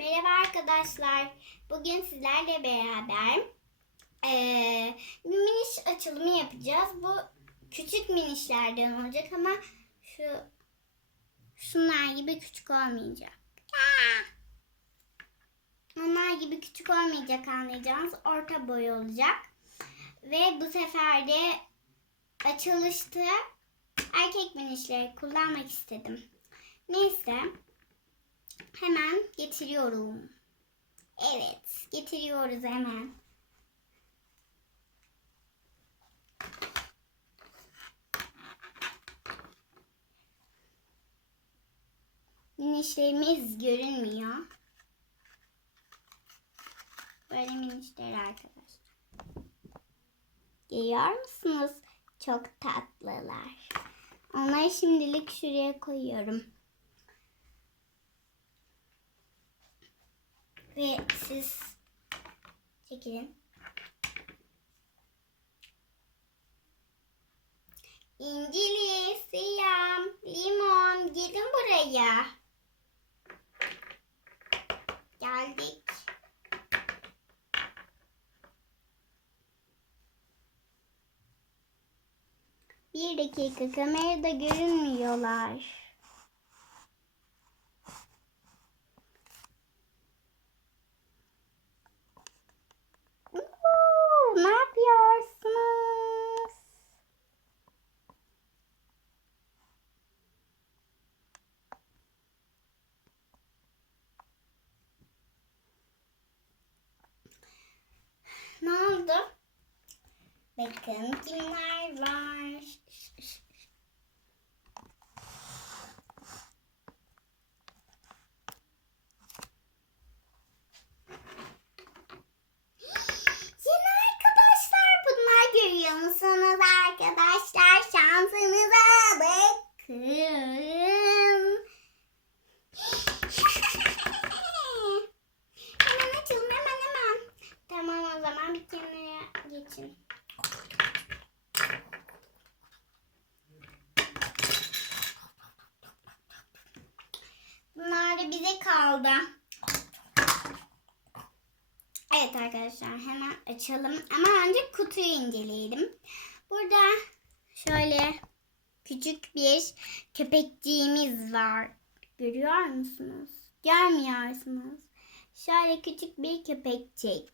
Merhaba arkadaşlar. Bugün sizlerle beraber eee, bir miniş açılımı yapacağız. Bu küçük minişlerden olacak ama şu şunlar gibi küçük olmayacak. Onlar gibi küçük olmayacak anlayacağınız. Orta boy olacak. Ve bu sefer de açılışta erkek minişleri kullanmak istedim. Neyse. Hemen getiriyorum. Evet, getiriyoruz hemen. Minişlerimiz görünmüyor. Böyle minişler arkadaşlar. Görüyor musunuz? Çok tatlılar. Onları şimdilik şuraya koyuyorum. Ve siz çekilin. İncili, siyam, limon gelin buraya. Geldik. Bir dakika kamerada görünmüyorlar. Bakın kimler var. Evet arkadaşlar hemen açalım. Ama önce kutuyu inceleyelim. Burada şöyle küçük bir köpekciğimiz var. Görüyor musunuz? Görmüyorsunuz. Şöyle küçük bir köpekçik.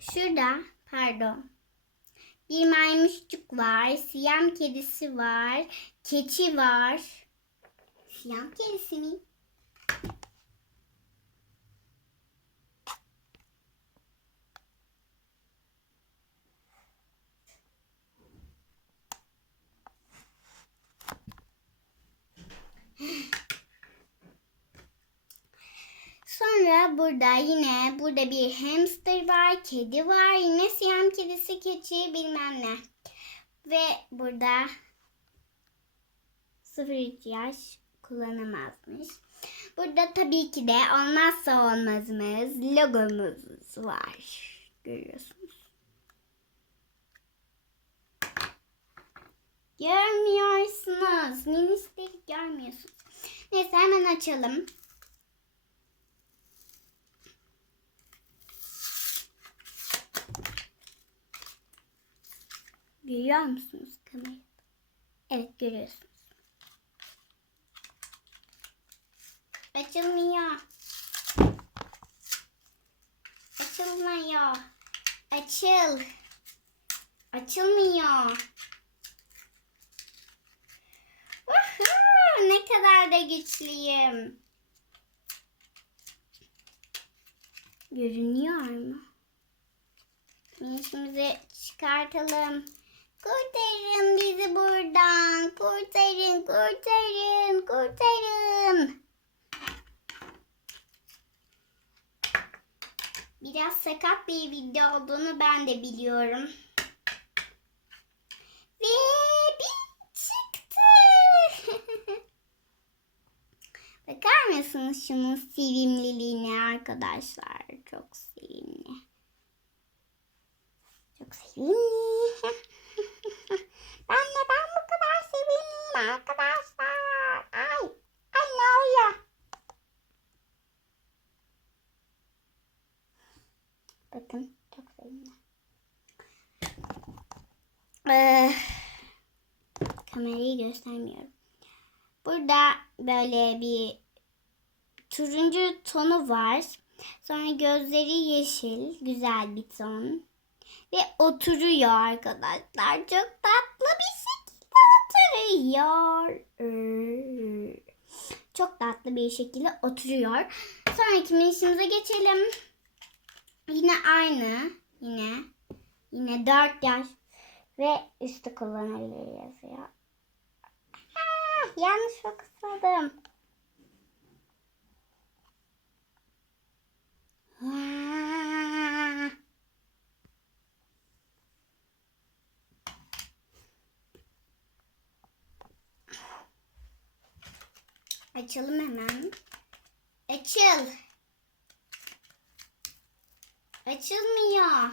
Şurada pardon. Bir maymuşçuk var. Siyam kedisi var. Keçi var. Siyam kedisi mi? Sonra burada yine burada bir hamster var, kedi var, yine siyam kedisi, keçi bilmem ne. Ve burada sıfır yaş kullanamazmış. Burada tabii ki de olmazsa olmazımız logomuz var. Görüyorsunuz. Görmüyorsunuz. Minisleri görmüyorsunuz. Neyse hemen açalım. Görüyor musunuz kamerayı? Evet görüyorsunuz. Açılmıyor. Açılmıyor. Açıl. Açılmıyor. Ne kadar da güçlüyüm. Görünüyor mu? Minişimizi çıkartalım. Kurtarın bizi buradan. Kurtarın, kurtarın, kurtarın. Biraz sakat bir video olduğunu ben de biliyorum. Ve bir çıktı. Bakar mısınız şunun sevimliliğine arkadaşlar? Çok sevimli. Çok sevimli. Ben neden bu kadar sevinliyim arkadaşlar? Ay, ay ne oluyor? Bakın çok sevimli. Ee, kamerayı göstermiyorum. Burada böyle bir turuncu tonu var. Sonra gözleri yeşil, güzel bir ton. Ve oturuyor arkadaşlar. Çok tatlı bir şekilde oturuyor. Çok tatlı bir şekilde oturuyor. Sonraki minişimize geçelim. Yine aynı. Yine. Yine 4 yaş. Ve üstü kullanılır yazıyor. Ah, yanlış fokusladım. Açalım hemen. Açıl. Açılmıyor.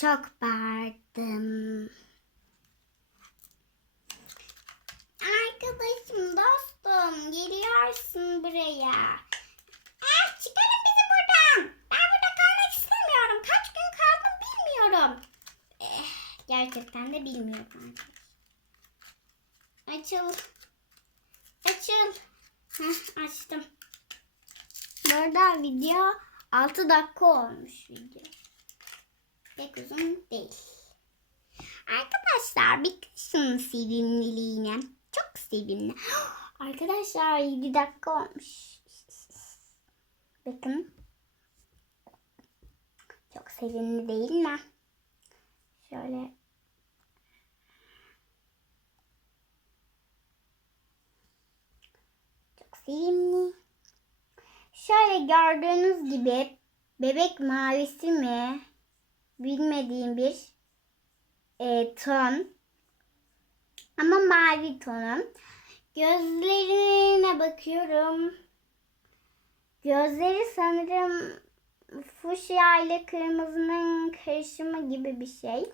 Çok bağırdım. Arkadaşım, dostum, geliyorsun buraya. Ah, çıkarın bizi buradan. Ben burada kalmak istemiyorum. Kaç gün kaldım bilmiyorum. Eh, gerçekten de bilmiyorum. Açıl. Açıl. Heh, açtım. Bu arada video 6 dakika olmuş video. Pek uzun değil. Arkadaşlar bir kışın sevimliliğine. Çok sevimli. Arkadaşlar 7 dakika olmuş. Bakın. Çok sevimli değil mi? Şöyle Çok sevimli. Şöyle gördüğünüz gibi bebek mavisi mi bilmediğim bir e, ton. Ama mavi tonum. Gözlerine bakıyorum. Gözleri sanırım fuşya ile kırmızının karışımı gibi bir şey.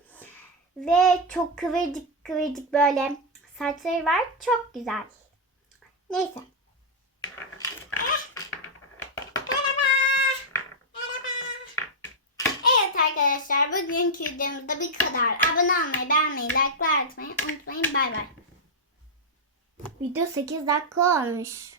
Ve çok kıvırcık kıvırcık böyle saçları var. Çok güzel. Neyse. Merhaba. Merhaba. Evet arkadaşlar bugünkü videomuzda bir kadar. Abone olmayı, beğenmeyi, like'lar atmayı unutmayın. Bay bay. Video 8 dakika olmuş.